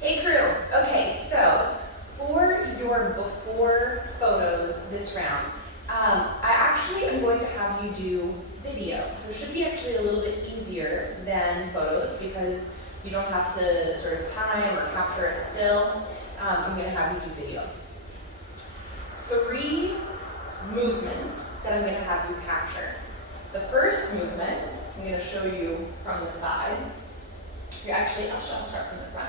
Hey crew, okay, so for your before photos this round, I actually am going to have you do video. So it should be actually a little bit easier than photos because you don't have to sort of time or capture a still. I'm going to have you do video. 3 movements that I'm going to have you capture. The first movement, I'm going to show you from the side. Actually, I'll start from the front.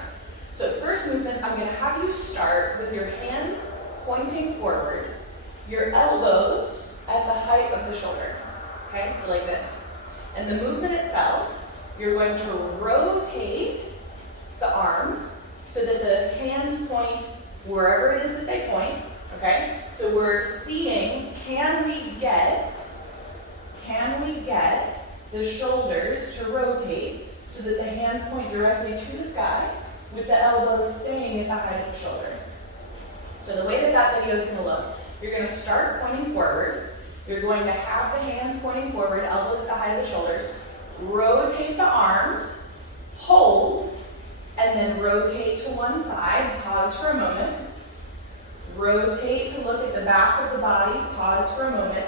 So the first movement, I'm going to have you start with your hands pointing forward, your elbows at the height of the shoulder. Okay, so like this. And the movement itself, you're going to rotate the arms so that the hands point wherever it is that they point. Okay, so we're seeing, can we get the shoulders to rotate so that the hands point directly to the sky with the elbows staying at the height of the shoulder. So the way that that video is going to look, you're going to start pointing forward. You're going to have the hands pointing forward, elbows at the height of the shoulders. Rotate the arms, hold, and then rotate to one side. Pause for a moment. Rotate to look at the back of the body. Pause for a moment.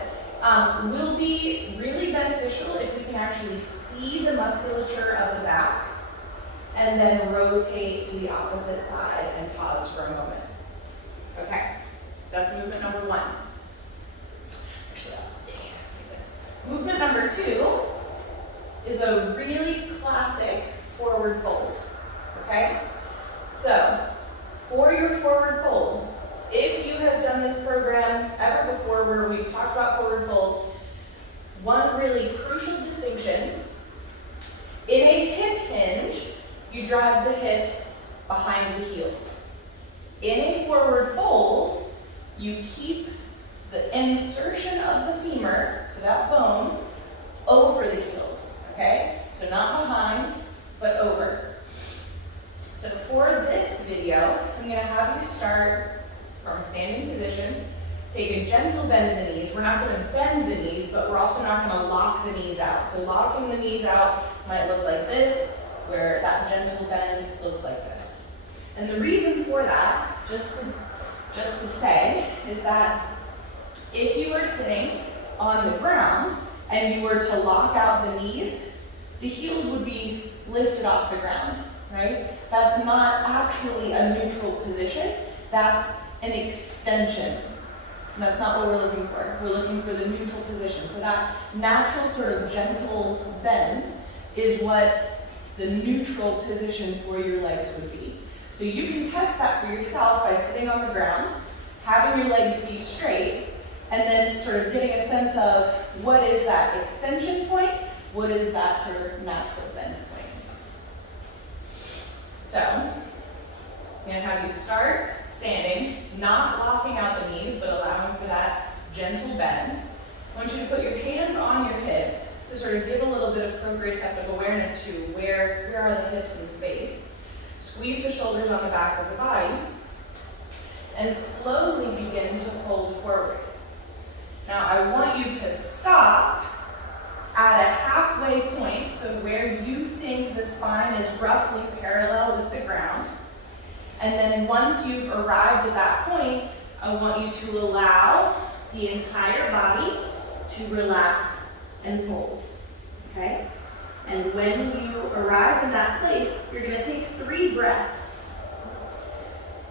Will be really beneficial if we can actually see the musculature of the back. And then rotate to the opposite side and pause for a moment. Okay, so that's movement number 1. Actually, I'll stay like this. Movement number 2 is a really classic forward fold. Okay, so for your forward fold, if you have done this program ever before where we've talked about forward fold, one really crucial distinction, in a hip hinge, you drive the hips behind the heels. In a forward fold, you keep the insertion of the femur, so that bone, over the heels, okay? So not behind, but over. So for this video, I'm gonna have you start from a standing position, take a gentle bend in the knees. We're not gonna bend the knees, but we're also not gonna lock the knees out. So locking the knees out might look like this, where that gentle bend looks like this. And the reason for that, just to say, is that if you were sitting on the ground and you were to lock out the knees, the heels would be lifted off the ground, right? That's not actually a neutral position, that's an extension. And that's not what we're looking for. We're looking for the neutral position. So that natural sort of gentle bend is what the neutral position for your legs would be. So you can test that for yourself by sitting on the ground, having your legs be straight, and then sort of getting a sense of what is that extension point, what is that sort of natural bend point. So, I'm going to have you start standing, not locking out the knees, but allowing for that gentle bend. I want you to put your hands on your hips to sort of give a little bit of proprioceptive awareness to where are the hips in space. Squeeze the shoulders on the back of the body and slowly begin to fold forward. Now I want you to stop at a halfway point, so where you think the spine is roughly parallel with the ground. And then once you've arrived at that point, I want you to allow the entire body to relax and fold, okay? And when you arrive in that place, you're gonna take 3 breaths.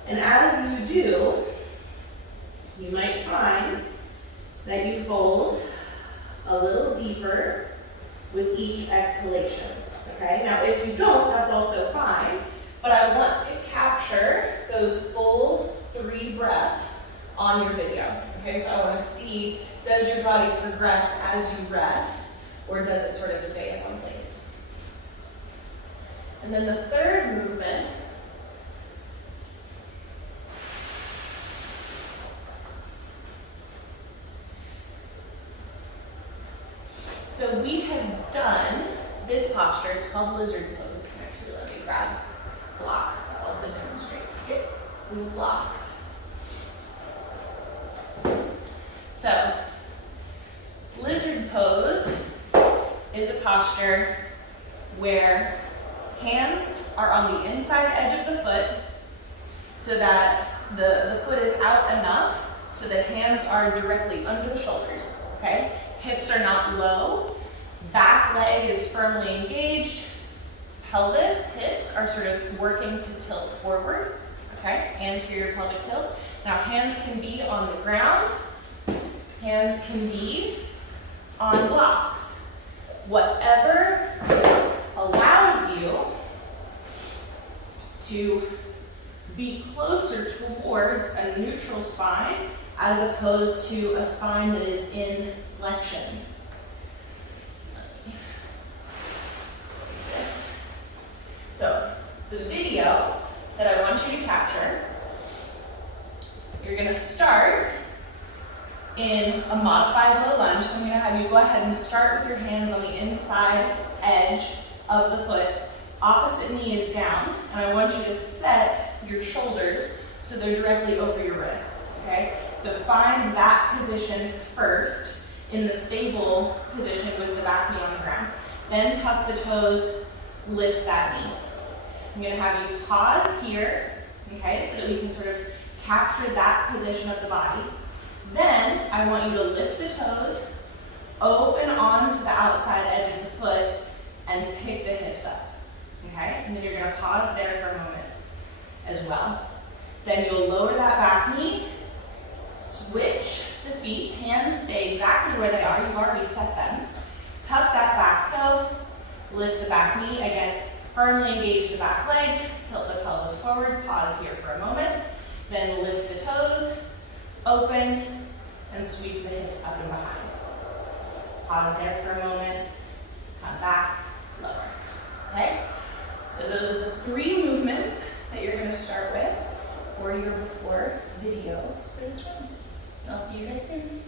And as you do, you might find that you fold a little deeper with each exhalation, okay? Now, if you don't, that's also fine, but I want to capture those full 3 breaths on your video, okay? So I want to see, does your body progress as you rest, or does it sort of stay in one place? And then the third movement, so we have done this posture, it's called lizard pose. Actually, let me grab blocks to also demonstrate. Okay, blocks. So, lizard pose is a posture where hands are on the inside edge of the foot so that the foot is out enough so that hands are directly under the shoulders, okay? Hips are not low, back leg is firmly engaged, pelvis, hips are sort of working to tilt forward, okay? Anterior pelvic tilt. Now hands can be on the ground, hands can be on blocks. Whatever allows you to be closer towards a neutral spine as opposed to a spine that is in flexion. So the video that I want you to capture, you're going to start in a modified low lunge. So I'm going to have you go ahead and start with your hands on the inside edge of the foot. Opposite knee is down, and I want you to set your shoulders so they're directly over your wrists, okay? So find that position first in the stable position with the back knee on the ground. Then tuck the toes, lift that knee. I'm going to have you pause here, okay, so that we can sort of capture that position of the body. Then I want you to lift the toes, open onto the outside edge of the foot, and pick the hips up, okay? And then you're going to pause there for a moment as well. Then you'll lower that back knee, switch the feet, hands stay exactly where they are, you've already set them. Tuck that back toe, lift the back knee, again, firmly engage the back leg, tilt the pelvis forward, pause here for a moment, then lift the toes, open, and sweep the hips up and behind. Pause there for a moment, come back, lower, okay? So those are the 3 movements that you're gonna start with for your before video for this room. I'll see you guys soon.